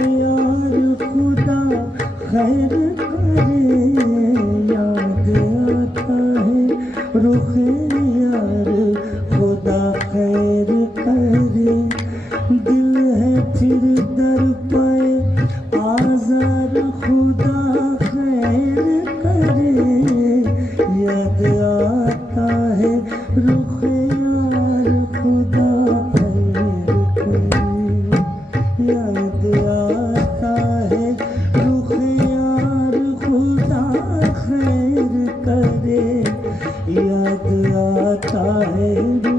यार खुदा खैर करे, याद आता है रुख यार खुदा खैर करे। दिल है फिर दर पाए आज़ार खुदा खैर करे, याद आता है रुख यार खुदा खैर करे, याद आता है रुख यार खुदा खैर करे, याद आता है रुख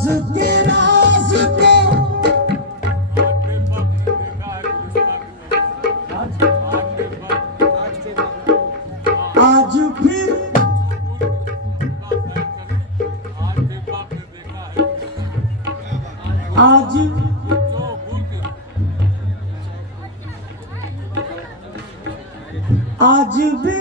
राज के राज को आज फिर आज आज भी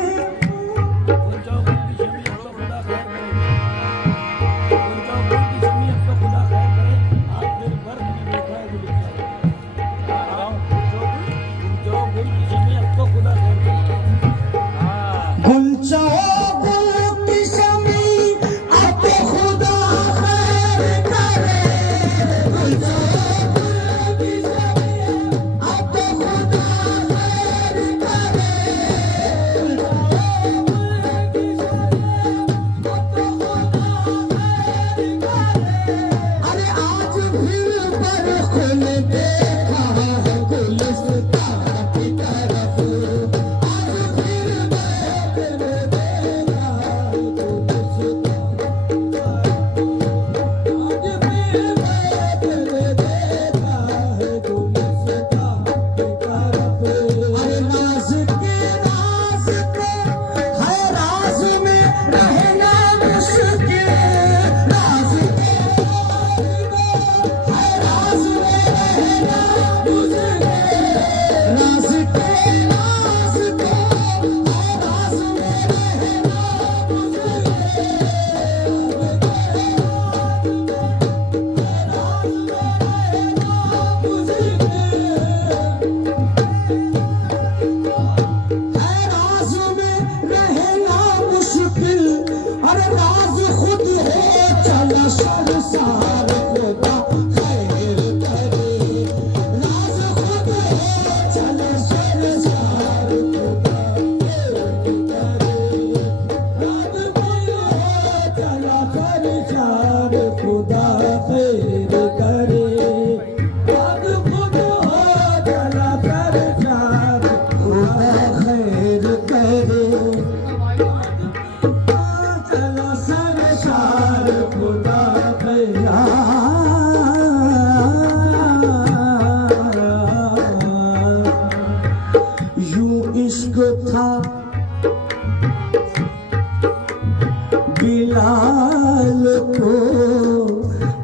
बिलाल को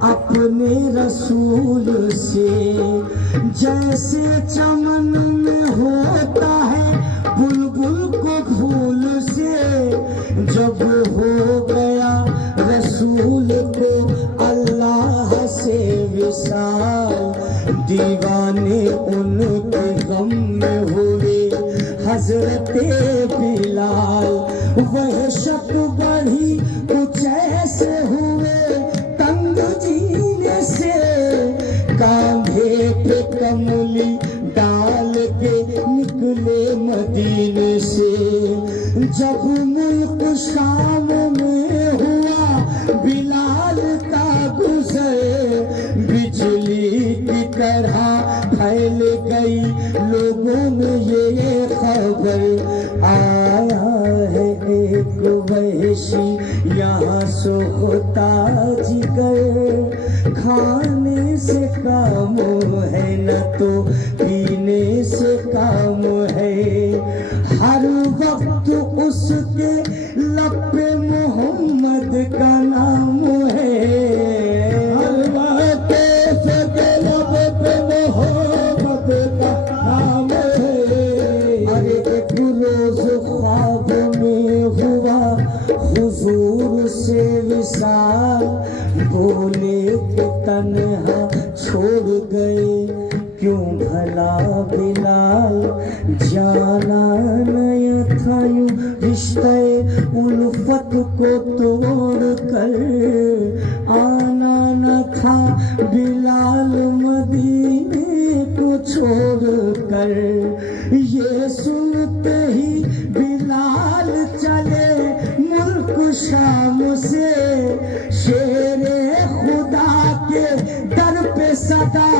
अपने रसूल से जैसे चमन में होता है बुलबुल को फूल से, जब हो गया रसूल को अल्लाह से विसाल, दीवाने उनके गम में हुए हजरते बिलाल। वहशत बढ़ी कुछ ऐसे हुए तंग जीने से, कांधे पे कमली डाल के निकले मदीने से। जब मुल्क शाम में हुआ बिलाल का गुजर, बिजली की तरह फैल गई लोगों में ये खबर, आया है एक वहशी यहाँ सोता जिगर, खाने से काम है न तो पीने से काम है, हर वक्त उसके लब पे मोहम्मद का नाम है, हर वक्त उसके लब पे मोहम्मद का नाम है। अरे एक रोज ख्वाब में हुआ हुजूर से विसाल, बोले के तन्हा छोड़ गए क्यों भला बिलाल, जाना नया था यूं रिश्ते उल्फत को तोड़ कर, आना न था बिलाल मदीने को छोड़ कर। ये सुनते ही बिलाल चले मुल्क शाम से, शेरे खुदा के दर पे सदा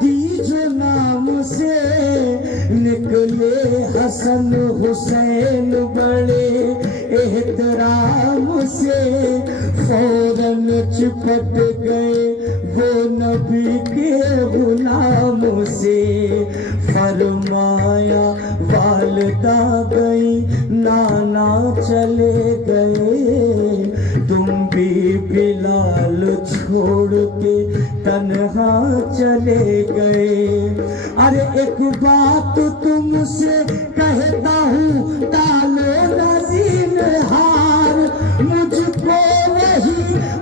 दी जो नाम से, निकले हसन हुसैन बड़े एहतराम से फौरन चिपट गए वो नबी के गुलाम से। फरमाया वालिदा गई नाना चले गए, तुम भी बिलाल छोड़ के तन्हा चले गए। अरे एक बात तुमसे कहता हूँ डालो नजीन हार, मुझको वही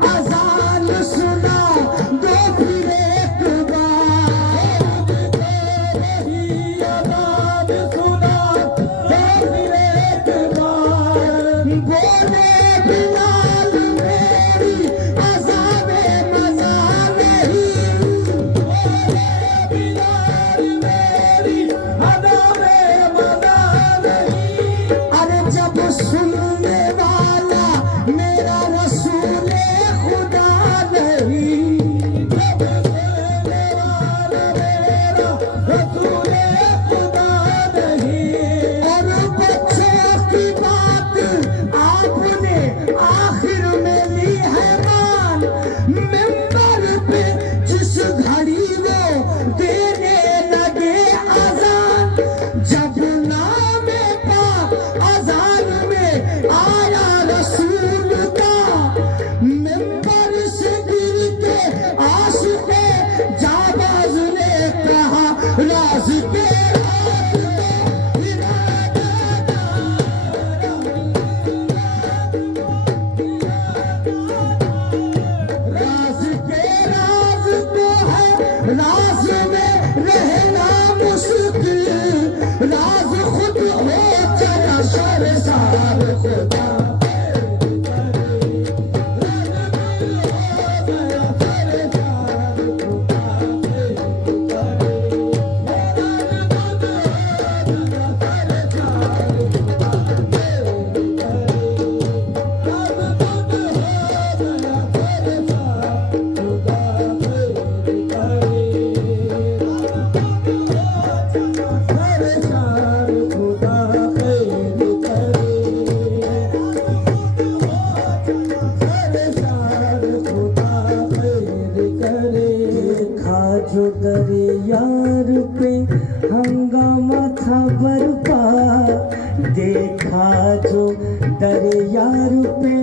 अजान सुना दो फिर एक बार, वही अजान सुना दो फिर एक बार। बोले बिलाल मेरी अज़ाबे मज़ा नहीं, बोले बिलाल मेरी अज़ाबे मज़ा नहीं। अरे जब सुनने वाला मेरा रसूले खुदा नहीं, जब सुनने वाला मेरा रसूले खुदा नहीं। और बच्चों की बात आपने आखिर में ली है मान, मिंबर पे जिस घड़ी वो देने लगे अजान, जब नाम पाक अजान में आया रसूल का, मिंबर से गिर के आशिक़े जाबाज ने कहा राज के राज के राज तो है, राज में रहना मुश्किल, राज खुद हो चला शर्मसार खुदा। जो दरियार पे हंगामा था बरपा, देखा जो दरियार पे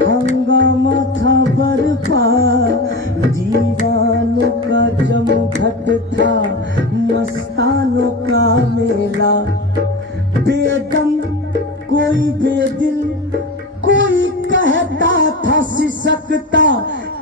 हंगामा था बरपा, दीवानों का जमघट था मस्तानों का मेला। बेदम कोई बेदिल, कोई कहता था सिसकता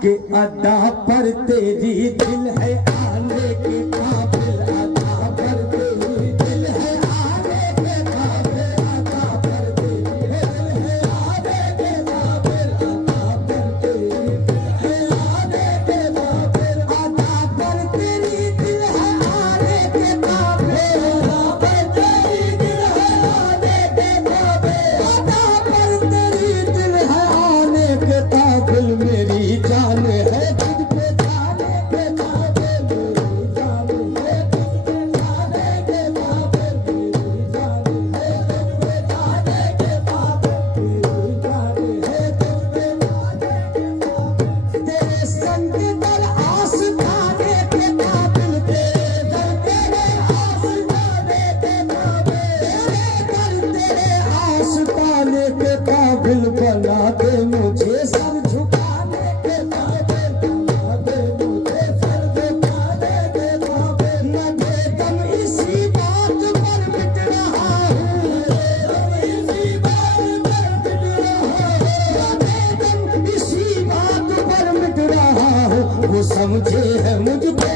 कि अदा पर तेरी दिल है आने के काबिल, अदा पर तेरी दिल है आने के काबिल, अदा पर तेरी दिल है आने के काबिल, अदा पर तेरी दिल है आने के काबिल, अदा पर तेरी दिल है आने के काबिल, अदा पर तेरी दिल है आने के काबिल, अदा पर तेरी दिल है आने के काबिल। मेरी जान है तुझ पे जाने के काबिल, मेरी जान है तुझ पे जाने के काबिल, मेरी जान है तुझ पे जाने के काबिल, मेरी जान है तुझ पे जाने के काबिल। तेरे संग दर आस्ताने के काबिल, तेरे दर तेरे आस्ताने के काबिल, तेरे आस्ताने के काबिल बना दे मुझे सर झुकाने के काबिल, बना दे मुझे सर झुकाने के काबिल। न बेदम इसी बात पर मिट रहा हूँ, इसी बात पर मिट रहा हूँ, न बेदम इसी बात पर मिट रहा हूँ। वो समझे है मुझको